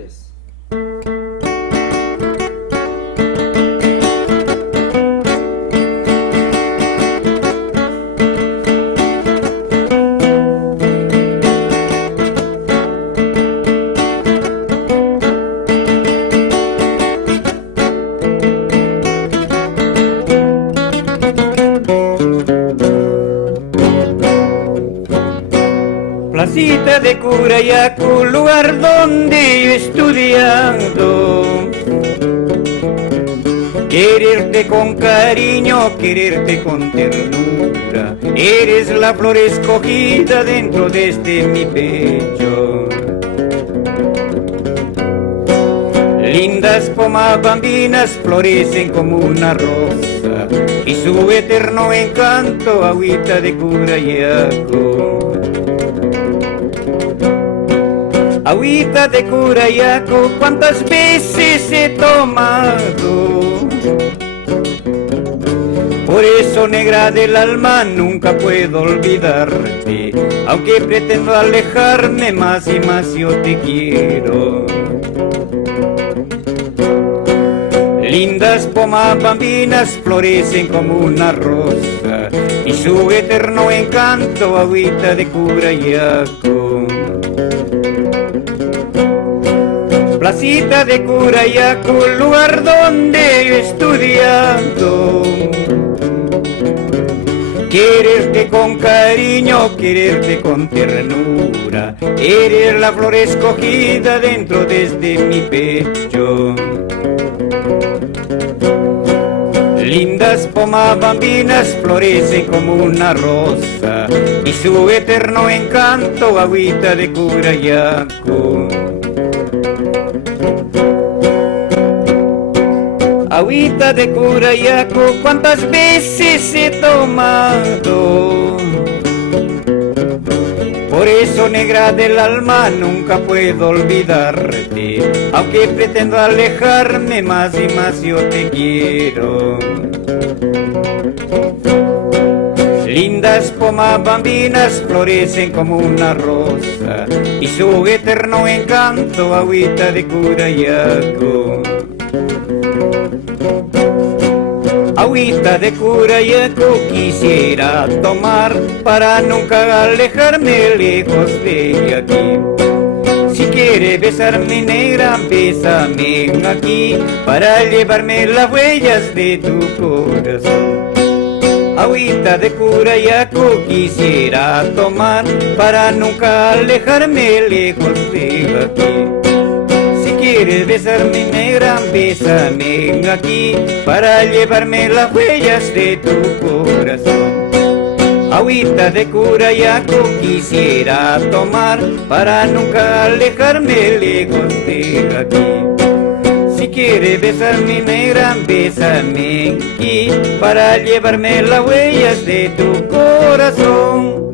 3. Placita de Curayaco, lugar donde yo he estudiado. Quererte con cariño, quererte con ternura, eres la flor escogida dentro de este mi pecho. Lindas pomas bambinas florecen como una rosa y su eterno encanto agüita de Curayaco. Agüita de Curayaco, cuántas veces he tomado. Por eso, negra del alma, nunca puedo olvidarte. Aunque pretendo alejarme, más y más yo te quiero. Lindas pomas bambinas florecen como una rosa y su eterno encanto, agüita de Curayaco. Placita de Curayaco, lugar donde yo he estudiado. Quererte con cariño, quererte con ternura, eres la flor escogida dentro desde mi pecho. Lindas pomas bambinas florecen como una rosa y su eterno encanto, agüita de Curayaco. Agüita de Curayaco, cuántas veces he tomado. Por eso, negra del alma, nunca puedo olvidarte. Aunque pretendo alejarme, más y más yo te quiero. Lindas pomas bambinas florecen como una rosa y su eterno encanto, agüita de Curayaco. Agüita de Curayaco quisiera tomar para nunca alejarme lejos de aquí. Si quiere besarme, negra, bésame aquí para llevarme las huellas de tu corazón. Agüita de Curayaco quisiera tomar para nunca alejarme lejos de aquí. Si quieres besarme, negra, bésame aquí para llevarme las huellas de tu corazón. Agüita de Curayaco quisiera tomar para nunca alejarme lejos de aquí. Si quieres besarme, negra, bésame aquí para llevarme las huellas de tu corazón.